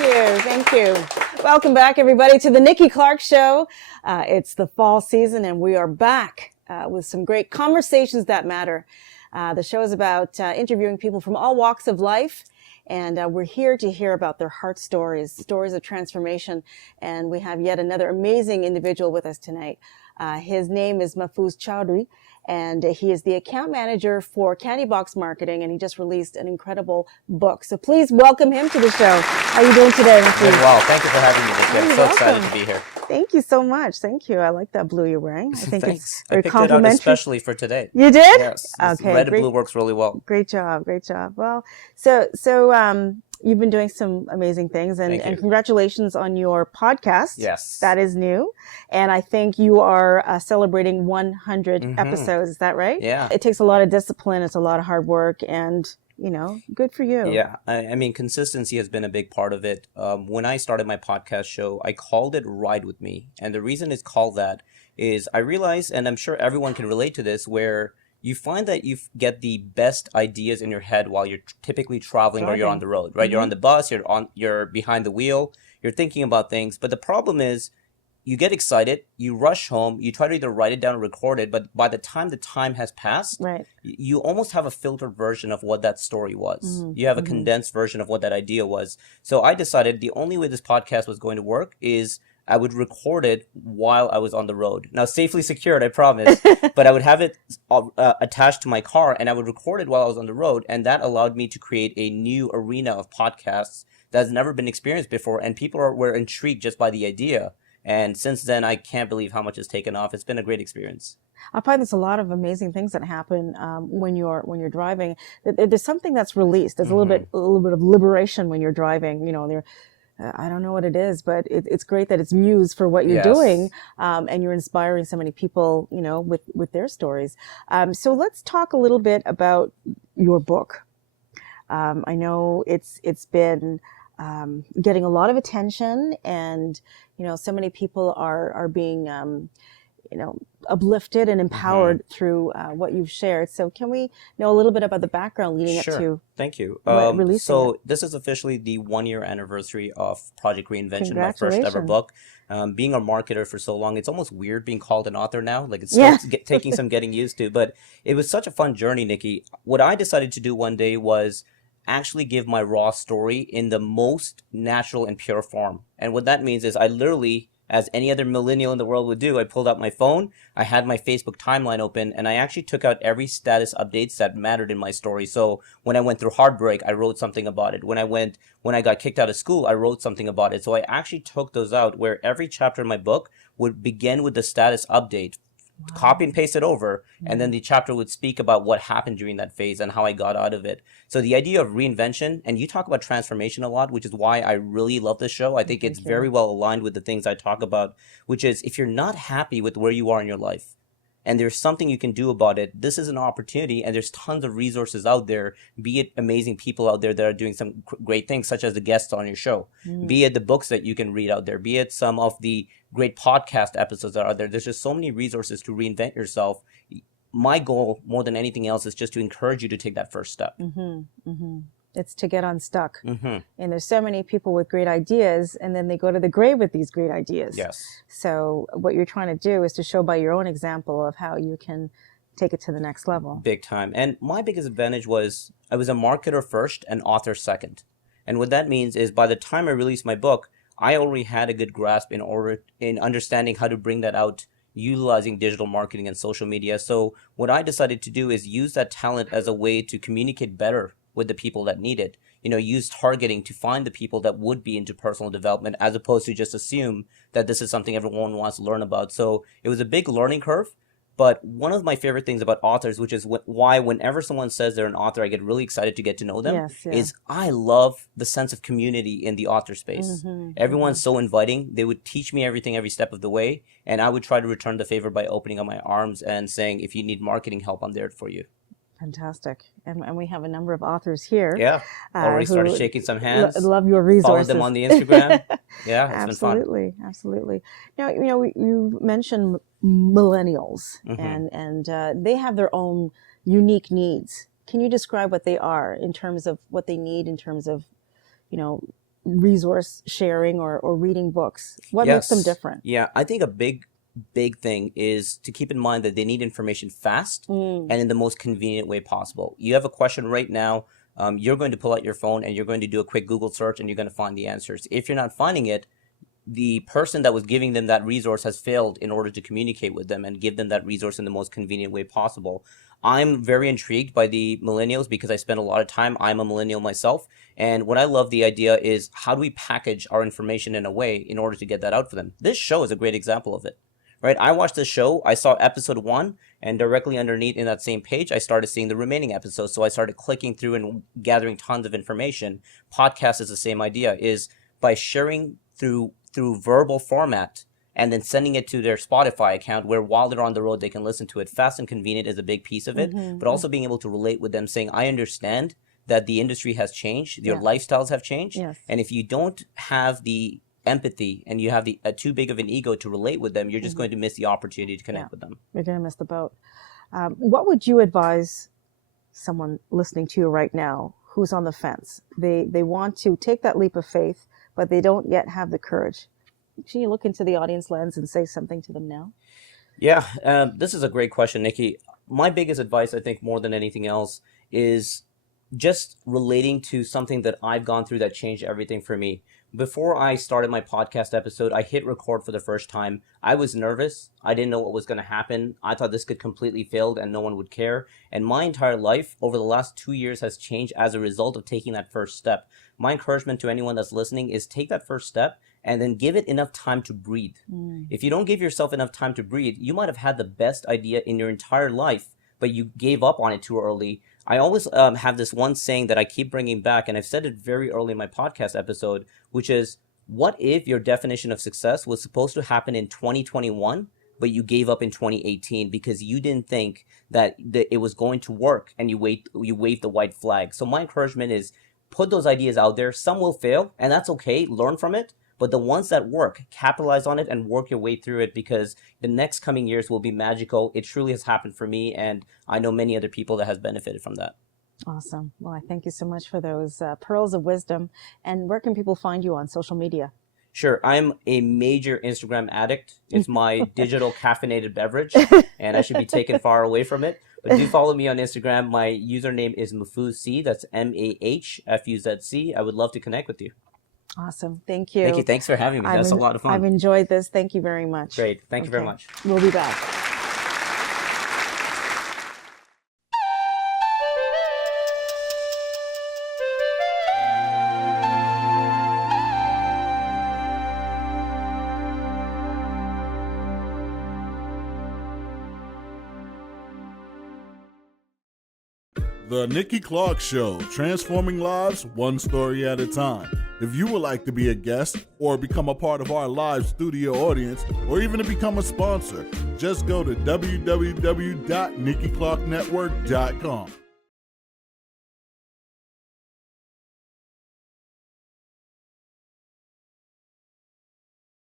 Thank you. Welcome back, everybody, to the Nikki Clarke Show. It's the fall season, and we are back with some great conversations that matter. The show is about interviewing people from all walks of life, and we're here to hear about their heart stories, stories of transformation. And we have yet another amazing individual with us tonight. His name is Mahfuz Chowdhury, and he is the account manager for Candy Box Marketing, and he just released an incredible book. So please welcome him to the show. How are you doing today, Mahfuz? Doing well. Thank you for having me, Nikki. I'm so excited to be here. Thank you so much. Thank you. I like that blue you're wearing. I think Thanks. It's very I picked it out especially for today. You did? Yes. Okay. Red and blue works really well. Great job. Great job. Well, you've been doing some amazing things, and congratulations on your podcast. Yes. That is new. And I think you are celebrating 100 episodes. Is that right? Yeah. It takes a lot of discipline. It's a lot of hard work, and, good for you. Yeah. I mean, consistency has been a big part of it. When I started my podcast show, I called it Ride With Me. And the reason it's called that is I realized, and I'm sure everyone can relate to this, where you find that you get the best ideas in your head while you're typically traveling or you're on the road, right? You're on the bus, you're behind the wheel, you're thinking about things. But the problem is you get excited, you rush home, you try to either write it down or record it. But by the time has passed, right, you almost have a filtered version of what that story was. You have a condensed version of what that idea was. So I decided the only way this podcast was going to work is I would record it while I was on the road. Now, safely secured, I promise, but I would have it attached to my car, and I would record it while I was on the road, and that allowed me to create a new arena of podcasts that has never been experienced before, and people were intrigued just by the idea. And since then, I can't believe how much it's taken off. It's been a great experience. I find there's a lot of amazing things that happen when you're driving. There's something that's released. There's a little bit of liberation when you're driving. I don't know what it is, but it's great that it's muse for what you're doing, and you're inspiring so many people, with their stories. So let's talk a little bit about your book. I know it's been getting a lot of attention, and so many people are being uplifted and empowered through what you've shared. So can we know a little bit about the background leading up to? Thank you. Releasing it? This is officially the 1-year anniversary of Project Reinvention, my first ever book. Being a marketer for so long, it's almost weird being called an author now. Like it's still taking some getting used to, but it was such a fun journey, Nikki. What I decided to do one day was actually give my raw story in the most natural and pure form. And what that means is I literally, as any other millennial in the world would do, I pulled out my phone, I had my Facebook timeline open, and I actually took out every status updates that mattered in my story. So when I went through heartbreak, I wrote something about it. When I got kicked out of school, I wrote something about it. So I actually took those out, where every chapter in my book would begin with the status update. Wow. Copy and paste it over, and then the chapter would speak about what happened during that phase and how I got out of it. So the idea of reinvention, and you talk about transformation a lot, which is why I really love this show. I think it's very well aligned with the things I talk about, which is if you're not happy with where you are in your life, and there's something you can do about it, this is an opportunity, and there's tons of resources out there, be it amazing people out there that are doing some great things, such as the guests on your show, be it the books that you can read out there, be it some of the great podcast episodes that are out there. There's just so many resources to reinvent yourself. My goal, more than anything else, is just to encourage you to take that first step. It's to get unstuck. And there's so many people with great ideas, and then they go to the grave with these great ideas. Yes. So what you're trying to do is to show by your own example of how you can take it to the next level. Big time. And my biggest advantage was I was a marketer first and author second. And what that means is by the time I released my book, I already had a good grasp in understanding how to bring that out, utilizing digital marketing and social media. So what I decided to do is use that talent as a way to communicate better with the people that need it. Use targeting to find the people that would be into personal development, as opposed to just assume that this is something everyone wants to learn about. So it was a big learning curve. But one of my favorite things about authors, which is why whenever someone says they're an author, I get really excited to get to know them, is I love the sense of community in the author space. Everyone's so inviting. They would teach me everything every step of the way, and I would try to return the favor by opening up my arms and saying, if you need marketing help, I'm there for you. Fantastic. And we have a number of authers here. Yeah. Already started shaking some hands. Love your resources. Follow them on the Instagram. Yeah, it's been fun. Absolutely. Now, you mentioned millennials, and they have their own unique needs. Can you describe what they are in terms of what they need, in terms of, resource sharing or reading books? What makes them different? Yeah, I think a big thing is to keep in mind that they need information fast and in the most convenient way possible. You have a question right now, you're going to pull out your phone and you're going to do a quick Google search and you're going to find the answers. If you're not finding it, the person that was giving them that resource has failed in order to communicate with them and give them that resource in the most convenient way possible. I'm very intrigued by the millennials because I spend a lot of time. I'm a millennial myself. And what I love the idea is, how do we package our information in a way in order to get that out for them? This show is a great example of it, right? I watched this show. I saw episode 1, and directly underneath in that same page, I started seeing the remaining episodes. So I started clicking through and gathering tons of information. Podcast is the same idea, is by sharing through verbal format and then sending it to their Spotify account, where while they're on the road, they can listen to it. Fast and convenient is a big piece of it, but also being able to relate with them, saying, I understand that the industry has changed, your lifestyles have changed, and if you don't have the empathy and you have too big of an ego to relate with them, you're just going to miss the opportunity to connect with them. You're going to miss the boat. What would you advise someone listening to you right now who's on the fence? They want to take that leap of faith, but they don't yet have the courage. Can you look into the audience lens and say something to them now? Yeah, this is a great question, Nikki. My biggest advice, I think, more than anything else, is just relating to something that I've gone through that changed everything for me. Before I started my podcast episode, I hit record for the first time. I was nervous. I didn't know what was going to happen. I thought this could completely fail and no one would care. And my entire life over the last 2 years has changed as a result of taking that first step. My encouragement to anyone that's listening is take that first step and then give it enough time to breathe. If you don't give yourself enough time to breathe, you might have had the best idea in your entire life, but you gave up on it too early. I always have this one saying that I keep bringing back, and I've said it very early in my podcast episode, which is, what if your definition of success was supposed to happen in 2021, but you gave up in 2018 because you didn't think that it was going to work, and you waved the white flag. So my encouragement is, put those ideas out there. Some will fail, and that's okay. Learn from it. But the ones that work, capitalize on it and work your way through it, because the next coming years will be magical. It truly has happened for me, and I know many other people that has benefited from that. Awesome. Well, I thank you so much for those pearls of wisdom. And where can people find you on social media? Sure. I'm a major Instagram addict. It's my digital caffeinated beverage, and I should be taken far away from it. But do follow me on Instagram. My username is Mahfuz. That's MAHFUZC. I would love to connect with you. Awesome. Thank you. Thank you. Thanks for having me. That's a lot of fun. I've enjoyed this. Thank you very much. Great. Thank you very much. We'll be back. The Nikki Clarke Show, transforming lives one story at a time. If you would like to be a guest or become a part of our live studio audience, or even to become a sponsor, just go to www.NikkiClarkeNetwork.com.